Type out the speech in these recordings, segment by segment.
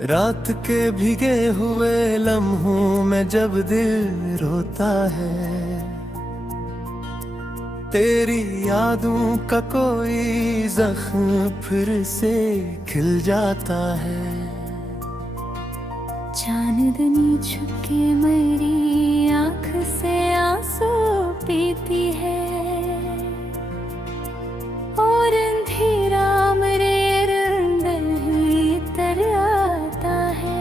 रात के भीगे हुए लम्हों में जब दिल रोता है, तेरी यादों का कोई जख्म फिर से खिल जाता है। चांदनी छुपके मेरी आँख से आंसू पीती है, और अंधेरा मेरे अंदर ही तर आता है।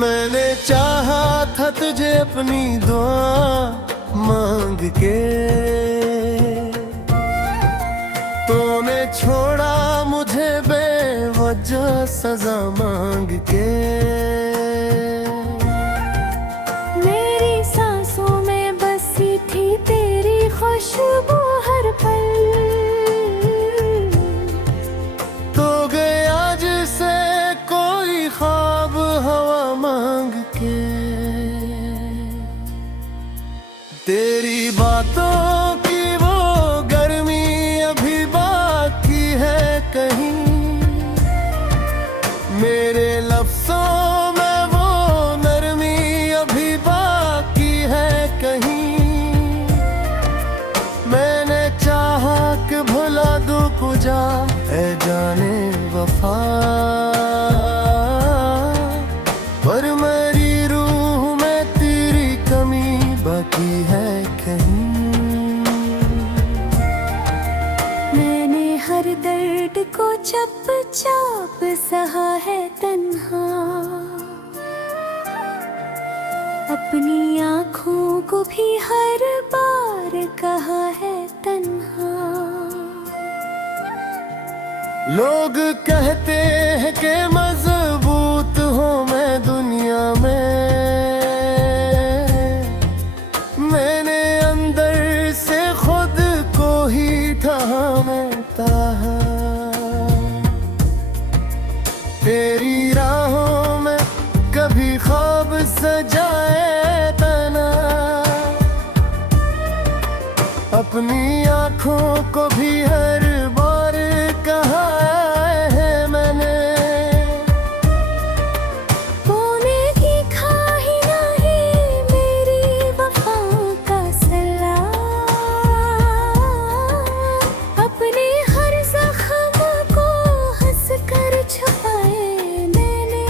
मैंने चाहा था तुझे अपनी दुआ मांग के, तूने छोड़ा मुझे बेवजह सजा मांग के। मेरी सांसों में बसी थी तेरी खुशबू हर पल, तो गया जिसे कोई ख्वाब हवा मांग के। तेरी बातों की वो गर्मी अभी बाकी है कहीं, मेरे लफ्ज़ों में वो नरमी अभी बाकी है कहीं। मैंने चाहा कि भुला दूं कुजा ऐ जाने वफा, पर मेरी रूह में तेरी कमी बाकी है कहीं। मैंने हर दर्द को चुपचाप सहा है तन्हा, अपनी आँखों को भी हर बार कहा है तन्हा। लोग कहते हैं कि मजबूत हूँ मैं दुनिया में, मैंने अंदर से खुद को ही थामता है। तेरी राहों में कभी ख्वाब सजाए तना, अपनी आँखों को भी हर बार कहा है मैंने। खोने की ख्वाही नहीं मेरी वफा का सिला, अपने हर जख्म को हंस कर छुपाए मैंने।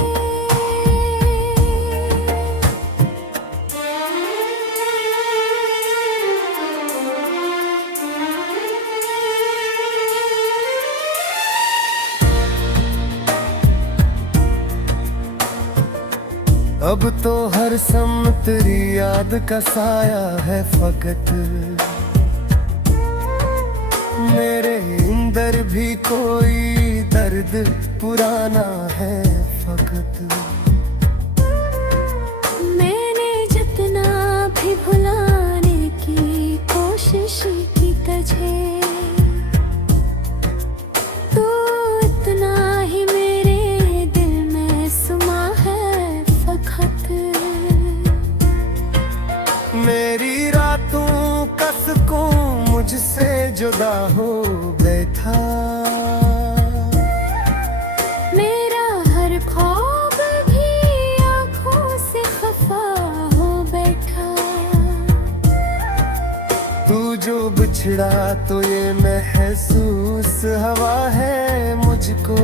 अब तो हर सम तेरी याद का साया है फकत, मेरे अंदर भी कोई दर्द पुराना है फकत। मैंने जितना भी भुलाने की कोशिश की तुझे, तू इतना ही मेरे दिल में समा है फकत। मेरी रातों का सुकून मुझसे जुदा हो बैठा, मेरा हर ख्वाब भी आँखों से खफा हो बैठा। तू जो बिछड़ा तो ये महसूस हवा है मुझको,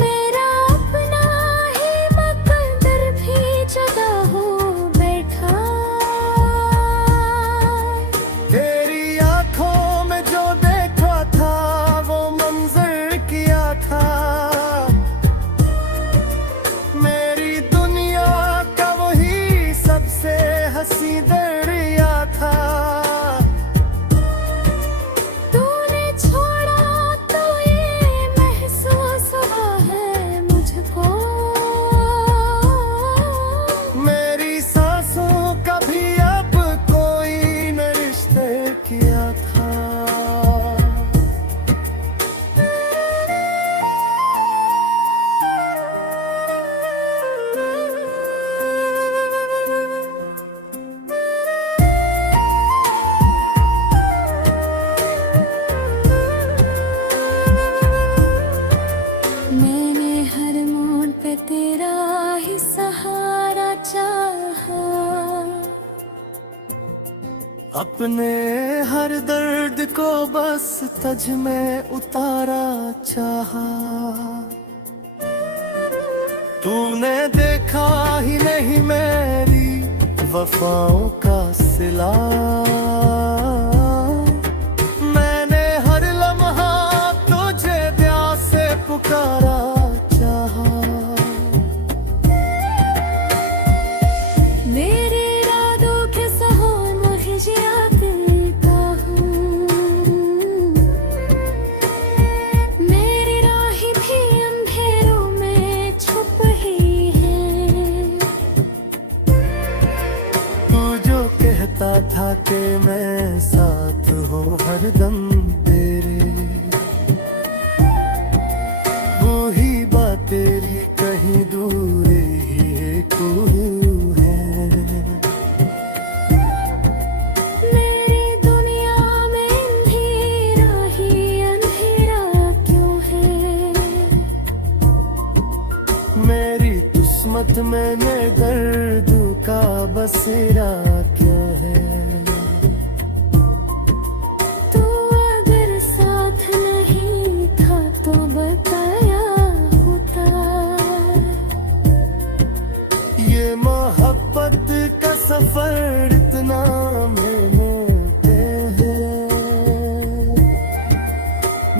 मेरा अपना ही मकदर भी जुदा हो बैठा। तेरी आंखों में जो देखा था वो मंजर किया था, मेरी दुनिया का वही सबसे हंसी दरिया था। तूने छोड़ा तो अपने हर दर्द को बस तज में उतारा चाहा। तूने देखा ही नहीं मेरी वफाओं का सिला। मैंने हर लम्हा तुझे प्यार से पुकारा चाहा। मेरे इरादों के सहो मुहिजियात का हूँ। मेरी राहें भी अंधेरों में छुप ही है। तू जो कहता था कि मैं साथ हूँ हरदम तेरे, वो ही बात तेरी कहीं दूर ही एक है। मेरी दुनिया में अंधेरा ही अंधेरा क्यों है। मेरी किस्मत में दर्द का बसेरा क्या है। तू अगर साथ नहीं था तो बताया होता। ये मोहब्बत का सफर इतना मैंने तय है।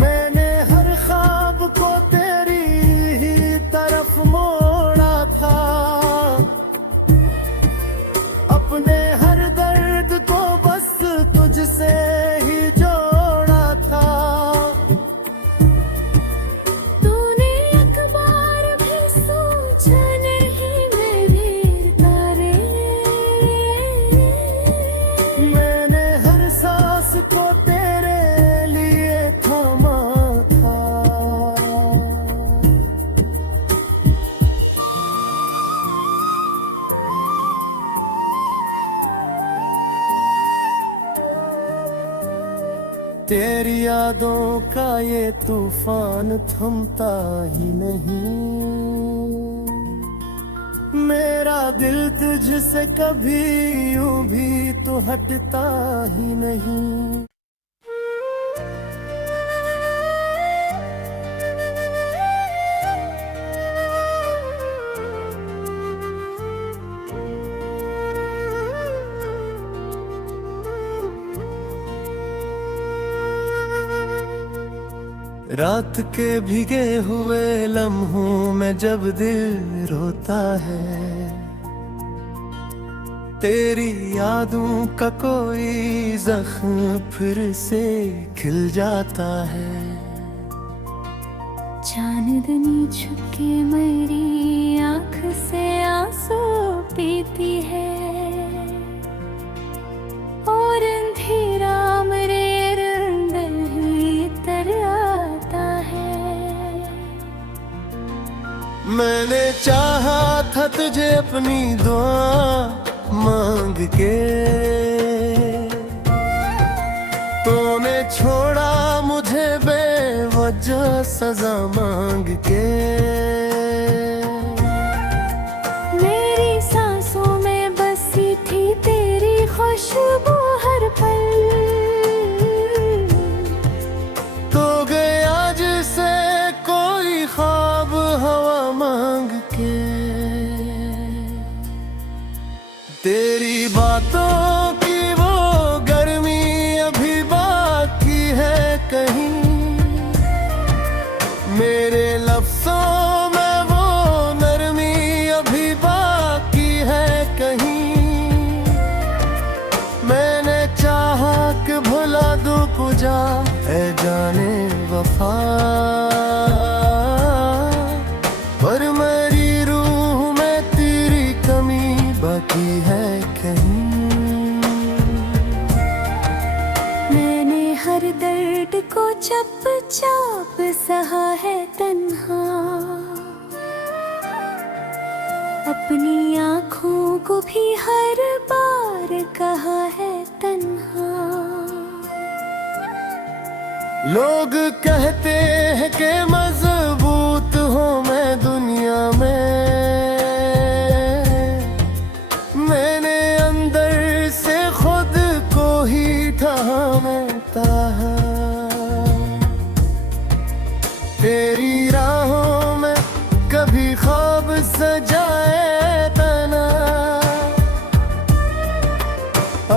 मैंने हर ख्वाब को तेरी ही तरफ मोड़ा था। अपने हर दर्द को बस तुझसे ही जोड़ा था। तूने एक बार भी सोचा नहीं मेरे तारे। मैंने हर सांस को तेरे लिए थामा था। तेरी यादों का ये तूफान थमता ही नहीं। मेरा दिल तुझसे कभी यूं भी तो हटता ही नहीं। रात के भीगे हुए लम्हों में जब दिल रोता है, तेरी यादों का कोई जख्म फिर से खिल जाता है। चांदनी छुपके मेरी आँख से आंसू पीती है। और अंधेरा मेरे अंदर ही तर आता है। मैंने चाहा था तुझे अपनी दुआ मांग के, तूने छोड़ा मुझे बेवजह सजा मांग के। मेरी सांसों में बसी थी तेरी खुशबू हर पल। तो गया जिसे कोई ख्वाब हवा मांग के। तेरी बातों की वो गर्मी अभी बाकी है कहीं। मेरे लफ्ज़ों में वो नरमी अभी बाकी है कहीं। मैंने चाहा कि भुला दूं कुजा ऐ जाने वफा, पर मेरी रूह में तेरी कमी बाकी है कहीं। मैंने हर दर्द को चुपचाप सहा है तन्हा। अपनी आँखों को भी हर बार कहा है तन्हा। लोग कहते हैं कि मजबूत हूँ मैं दुनिया में। मैंने अंदर से खुद को ही ताहा तेरी राहों में कभी ख्वाब सजाए तना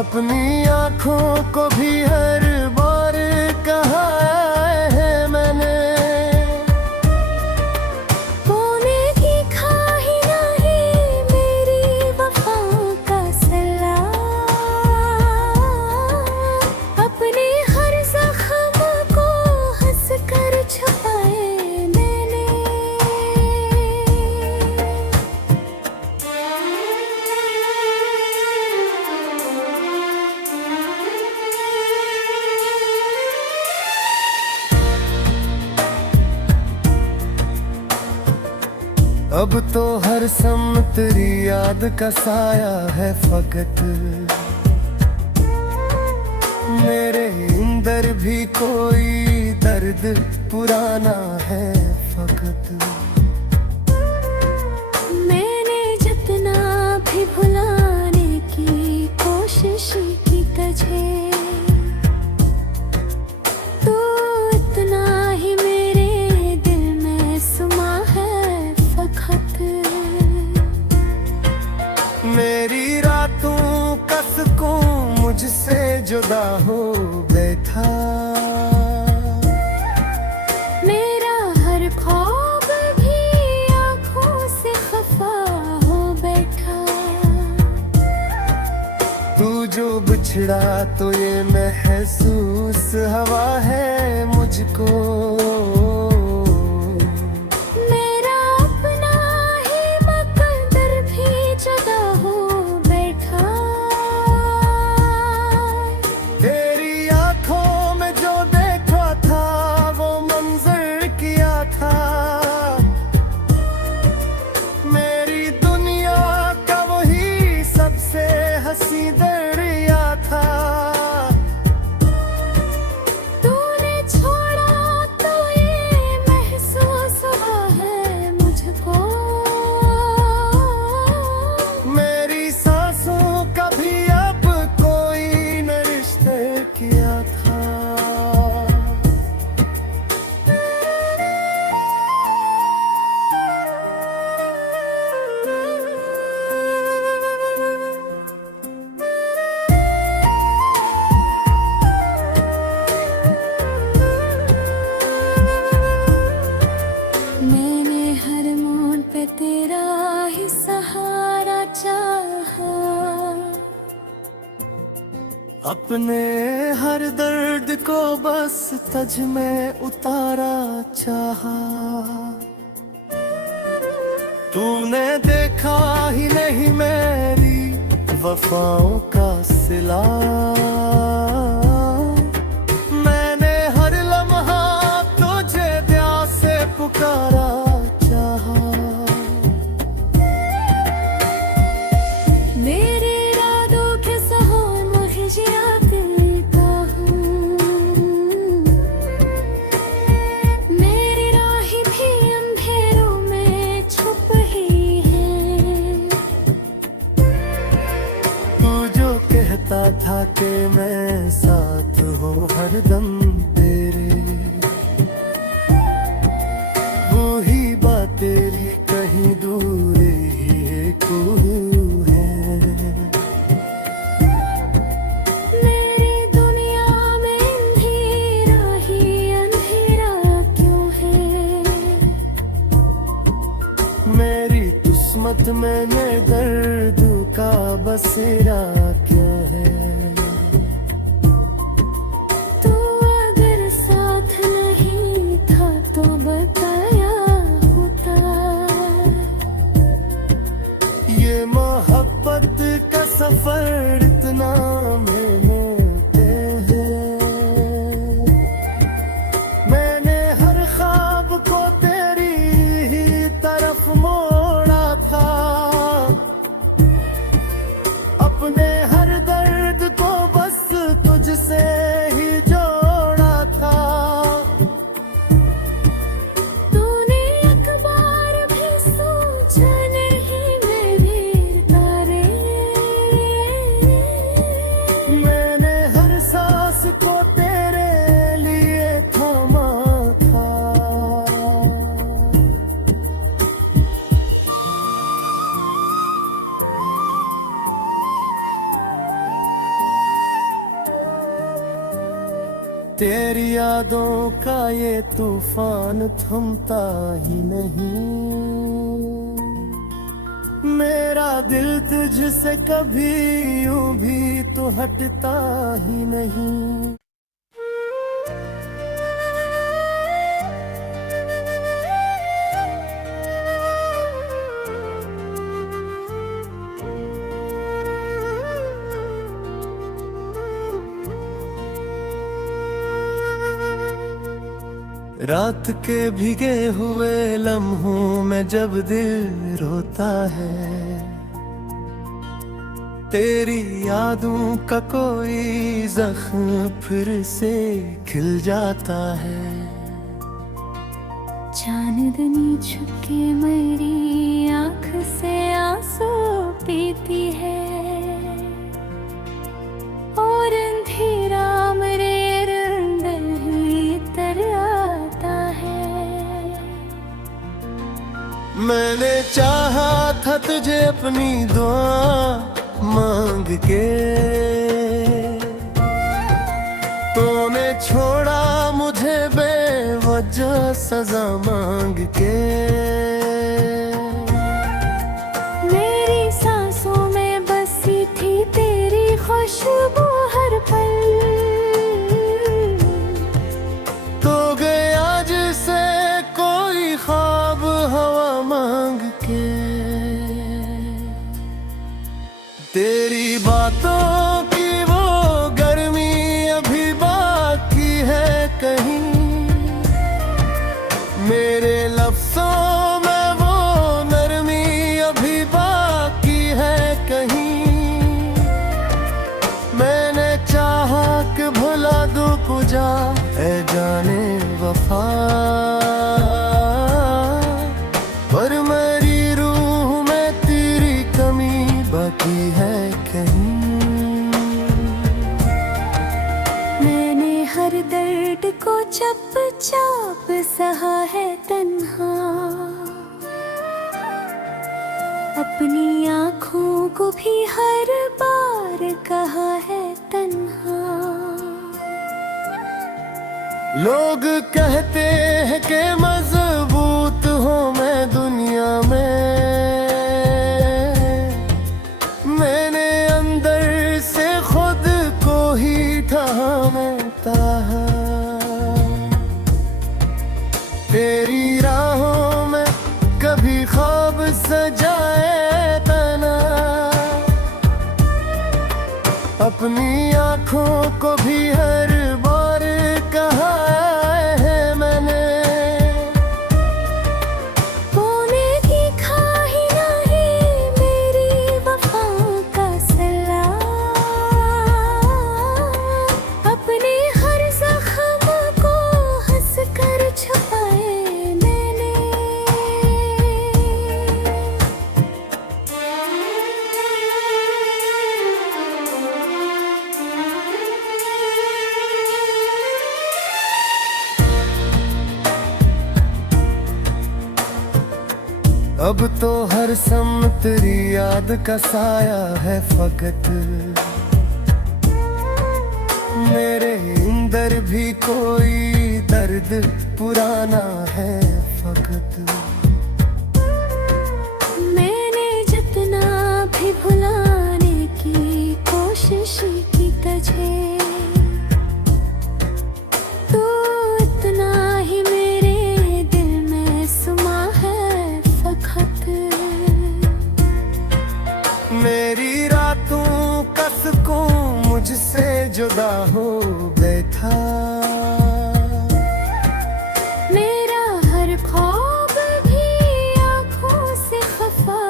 अपनी आँखों को भी हर बार कहा है मैंने खोने की ख्वाही नहीं मेरी वफाओं का सिला अपने हर जख्म को हंस कर छुपाए मैंने अब तो हर सम तेरी याद का साया है फकत मेरे अंदर भी कोई दर्द पुराना है फकत मैंने जितना भी भुलाने की कोशिश की तुझे तू इतना ही मेरे दिल में समा है फकत मेरी रातों का सुकून मुझसे जुदा हो बैठा मेरा हर ख्वाब भी आँखों से खफा हो बैठा तू जो बिछड़ा तो ये महसूस हवा है मुझको मेरा अपना ही मुकद्दर भी जुदा हो बैठा तेरी आंखों में जो देखा था वो मंजर किया था मेरी दुनिया का वही सबसे हंसी दरिया था तूने छोड़ा तो ये महसूस हुआ है मुझको मेरी सांसों का भी अब कोई न रिश्ते किया था मैंने हर मोड़ पे तेरा ही सहारा चाहा अपने हर दर्द को बस तुझ में उतारा चाहा तूने देखा ही नहीं मेरी वफाओं का सिला मैंने हर लम्हा तुझे ध्यान से पुकारा चाहा मेरे इरादों के सहो मुहिजिया देता हूँ मेरी राही भी अंधेरों में छुप ही है तू जो कहता था कि मैं साथ हूँ हरदम तेरे वो ही बात तेरी कहीं दूर ही एक है मेरी दुनिया में अंधेरा ही अंधेरा क्यों है मेरी किस्मत मैंने दर्द का बसेरा क्या है तू अगर साथ नहीं था तो बताया होता ये मोहब्बत का सफर इतना मैंने तय है मैंने हर ख्वाब को तेरी ही तरफ मोड़ा था अपने तेरी यादों का ये तूफान थमता ही नहीं। मेरा दिल तुझसे कभी यूं भी तो हटता ही नहीं। रात के भीगे हुए लम्हों में जब दिल रोता है, तेरी यादों का कोई जख्म फिर से खिल जाता है। चांदनी छुपके मेरी आँख से आंसू पीती है, और अंधेरा मेरे अंदर तर आता है। मैंने चाहा था तुझे अपनी दुआ मांग के, तूने छोड़ा मुझे बेवजह सजा मांग के। मेरी सांसों में बसी थी तेरी खुशबू हर पल, तो गया जिसे कोई ख्वाब हवा मांग के। तेरी बातों की वो गर्मी अभी बाकी है कहीं, मेरे लफ्ज़ों में वो नरमी अभी बाकी है कहीं। मैंने चाहा कि भुला दूं कुजा ऐ जाने वफा, पर मेरी रूह में तेरी कमी बाकी है कहीं। मैंने हर दर्द को चुपचाप सहा है तन्हा, अपनी आँखों को भी हर बार कहा है तन्हा। लोग कहते हैं कि मजबूत हूँ मैं दुनिया में, मैंने अंदर से खुद को ही थामता है। तेरी राहों में कभी ख्वाब सजाए तना, अपनी आँखों को भी हर बार कहा है मैंने। तूने देखा ही नहीं मेरी वफा का सिला, अपने हर जख्म को हंस कर छुपाए मैंने। अब तो हर सम तेरी याद का साया है फकत, मेरे अंदर भी कोई दर्द पुराना है फकत। मैंने जितना भी भुलाने की कोशिश की तुझे, तू इतना ही मेरे दिल में समा है फकत। मेरी रातों का सुकून मुझसे जुदा हो बैठा, मेरा हर ख्वाब भी आँखों से खफा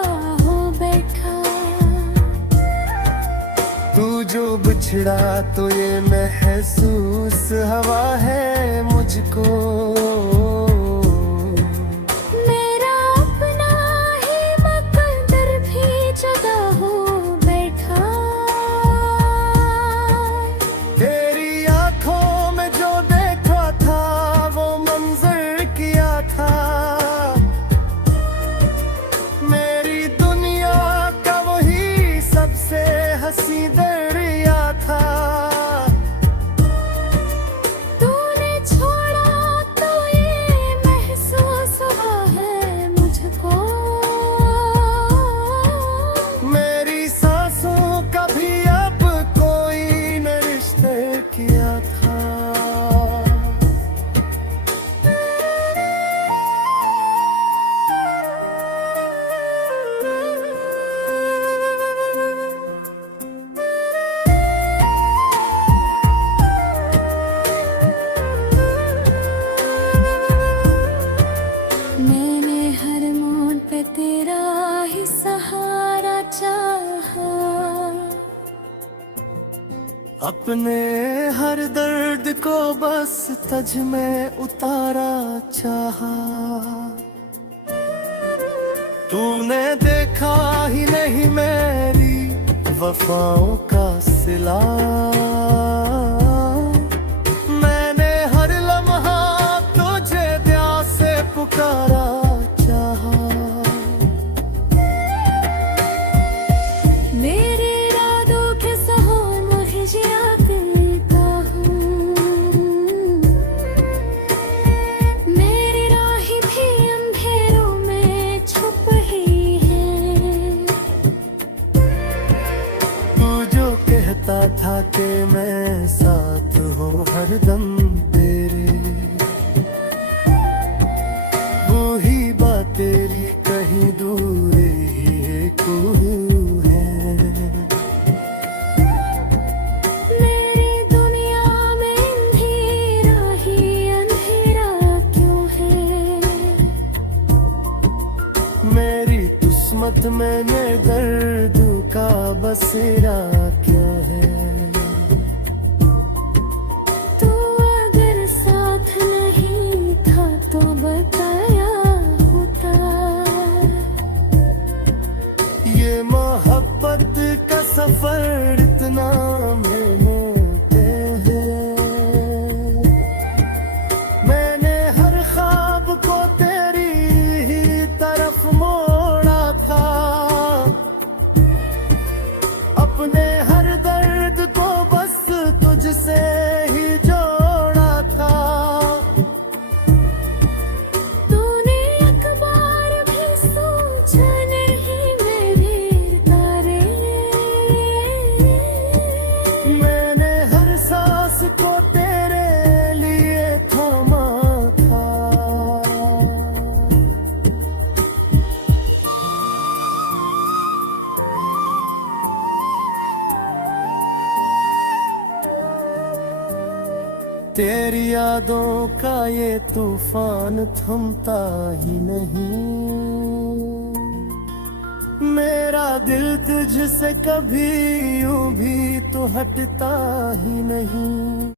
हो बैठा। तू जो बिछड़ा तो ये महसूस हवा है मुझको, मेरा अपना ही मकदर भी जुदा हो बैठा। तेरी आंखों में जो देखा था वो मंजर किया था, मेरी दुनिया का वही सबसे हंसी दरिया था। अपने हर दर्द को बस तज में उतारा चाहा, तूने देखा ही नहीं मेरी वफाओं का सिला। मैंने हर लम्हा तुझे दिया से पुकारा चाहा। मेरे इरादों के सहो मुझिया करता हूँ, मेरी राहें भी अंधेरों में छुप ही है। तू जो कहता था कि मैं साथ हूँ हरदम तेरे, वो ही बात तेरी कहीं दूर ही एक है। मेरी दुनिया में अंधेरा ही अंधेरा क्यों है? मेरी किस्मत में दर्द का बसेरा क्या है? तू अगर साथ नहीं था तो बताया होता। ये मोहब्बत का सफर इतना मेहनत है। मैंने हर ख्वाब को तेरी ही तरफ मोड़ा था, अपने हर दर्द को बस तुझसे ही जोड़ा था। तूने एक बार भी सोचा नहीं मेरे तारे, मैंने हर सांस को तेरे लिए थामा था। तेरी यादों का ये तूफान थमता ही नहीं, मेरा दिल तुझसे कभी यूं भी तो हटता ही नहीं।